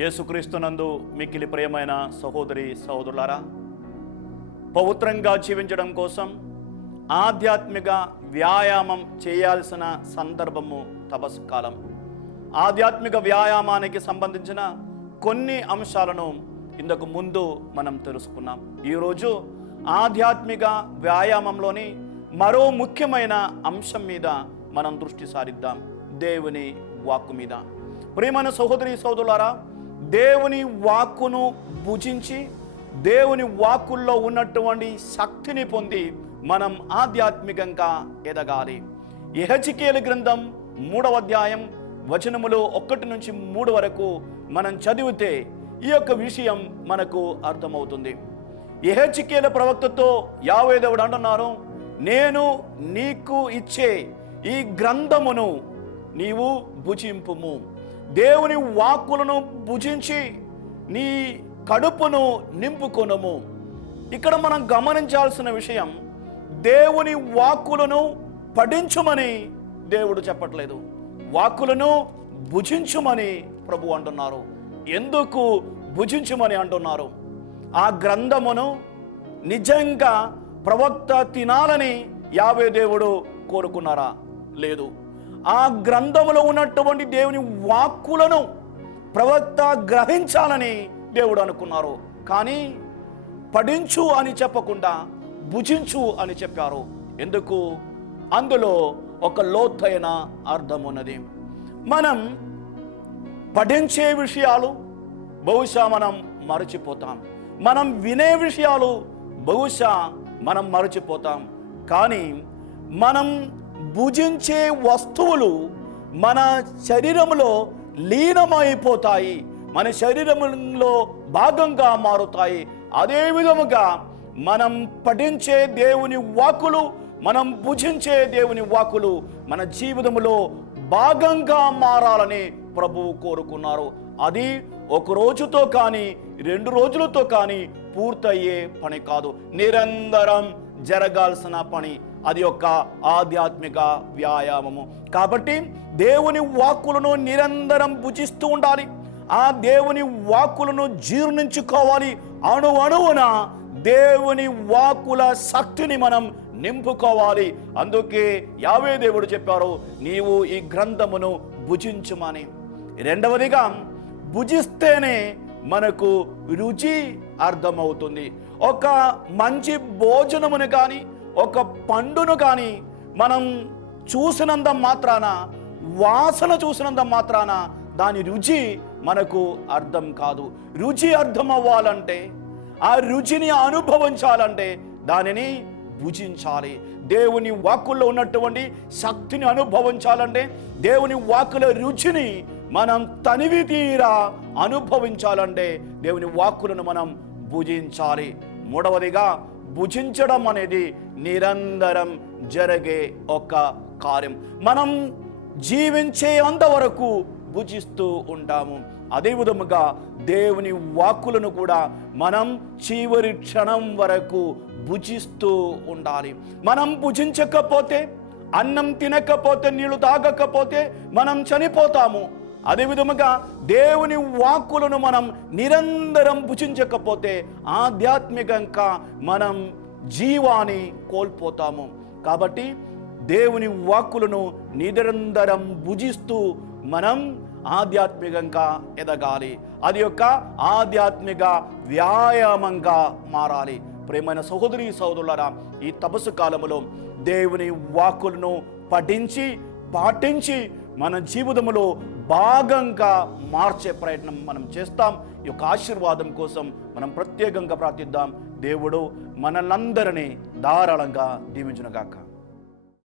యేసుక్రీస్తునందు మిక్కిలి ప్రియమైన సహోదరి సహోదరులారా, పవిత్రంగా జీవించడం కోసం ఆధ్యాత్మిక వ్యాయామం చేయాల్సిన సందర్భము తపస్సు కాలం. ఆధ్యాత్మిక వ్యాయామానికి సంబంధించిన కొన్ని అంశాలను ఇంతకు ముందు మనం తెలుసుకున్నాం. ఈరోజు ఆధ్యాత్మిక వ్యాయామంలోని మరో ముఖ్యమైన అంశం మీద మనం దృష్టి సారిద్దాం, దేవుని వాక్కు మీద. ప్రియమైన సహోదరి సహోదరులారా, దేవుని వాక్కును భుజించి దేవుని వాక్కుల్లో ఉన్నటువంటి శక్తిని పొంది మనం ఆధ్యాత్మికంగా ఎదగాలి. యెహెజ్కేలు గ్రంథం 3వ అధ్యాయం వచనములు 1 నుంచి 3 వరకు మనం చదివితే ఈ యొక్క విషయం మనకు అర్థమవుతుంది. యెహెజ్కేలు ప్రవక్తతో యెహోవా దేవుడు అంటున్నారు, నేను నీకు ఇచ్చే ఈ గ్రంథమును నీవు భుజింపుము. దేవుని వాక్కులను భుజించి నీ కడుపును నింపుకొనుము. ఇక్కడ మనం గమనించాల్సిన విషయం, దేవుని వాక్కులను పఠించుమని దేవుడు చెప్పట్లేదు, వాక్కులను భుజించుమని ప్రభు అంటున్నారు. ఎందుకు భుజించుమని అంటున్నారు? ఆ గ్రంథమును నిజంగా ప్రవక్త తినాలని యెహోవా దేవుడు కోరుకున్నారా? లేదు. ఆ గ్రంథములో ఉన్నటువంటి దేవుని వాక్కులను ప్రవక్త గ్రహించాలని దేవుడు అనుకున్నారు. కానీ పఠించు అని చెప్పకుండా భుజించు అని చెప్పారు. ఎందుకు? అందులో ఒక లోతైన అర్థం ఉన్నది. మనం పఠించే విషయాలు బహుశా మనం మరచిపోతాం, మనం వినే విషయాలు బహుశా మనం మరచిపోతాం. కానీ మనం భుజించే వస్తువులు మన శరీరంలో లీనమైపోతాయి, మన శరీరంలో భాగంగా మారుతాయి. అదే విధముగా మనం పఠించే దేవుని వాక్కులు, మనం భుజించే దేవుని వాక్కులు మన జీవితంలో భాగంగా మారాలని ప్రభువు కోరుకున్నారు. అది ఒక రోజుతో కానీ 2 రోజులతో కానీ పూర్తయ్యే పని కాదు, నిరంతరం జరగాల్సిన పని. అది ఒక ఆధ్యాత్మిక వ్యాయామము. కాబట్టి దేవుని వాక్కులను నిరంతరం భుజిస్తూ ఉండాలి. ఆ దేవుని వాక్కులను జీర్ణించుకోవాలి. అణువణువున దేవుని వాక్కుల శక్తిని మనం నింపుకోవాలి. అందుకే యెహోవా దేవుడు చెప్పారు, నీవు ఈ గ్రంథమును భుజించుమని. రెండవదిగా, భుజిస్తేనే మనకు రుచి అర్థమవుతుంది. ఒక మంచి భోజనమును కానీ ఒక పండును కానీ మనం చూసినంత మాత్రాన, వాసన చూసినంత మాత్రాన దాని రుచి మనకు అర్థం కాదు. రుచి అర్థం అవ్వాలంటే, ఆ రుచిని అనుభవించాలంటే దానిని భుజించాలి. దేవుని వాక్కుల్లో ఉన్నటువంటి శక్తిని అనుభవించాలంటే, దేవుని వాక్కుల రుచిని మనం తనివి తీరా అనుభవించాలంటే దేవుని వాక్కులను మనం భుజించాలి. మూడవదిగా, భుజించడం అనేది నిరంతరం జరిగే ఒక కార్యం. మనం జీవించే అంతవరకు భుజిస్తూ ఉంటాము. అదే విధముగా దేవుని వాక్కులను కూడా మనం చివరి క్షణం వరకు భుజిస్తూ ఉండాలి. మనం భుజించకపోతే, అన్నం తినకపోతే, నీళ్లు తాగకపోతే మనం చనిపోతాము. అదే విధముగా దేవుని వాక్కులను మనం నిరంతరం భుజించకపోతే ఆధ్యాత్మికంగా మనం జీవాన్ని కోల్పోతాము. కాబట్టి దేవుని వాక్కులను నిరంతరం భుజిస్తూ మనం ఆధ్యాత్మికంగా ఎదగాలి. అది యొక్క ఆధ్యాత్మిక వ్యాయామంగా మారాలి. ప్రియమైన సహోదరి సహోదరులారా, ఈ తపస్సు కాలములో దేవుని వాక్కులను పఠించి పాటించి మన జీవితంలో భాగంగా మార్చే ప్రయత్నం మనం చేస్తాం. ఈ యొక్క ఆశీర్వాదం కోసం మనం ప్రత్యేకంగా ప్రార్థిద్దాం. దేవుడు మనలందరినీ ధారాళంగా దీవించునుగాక.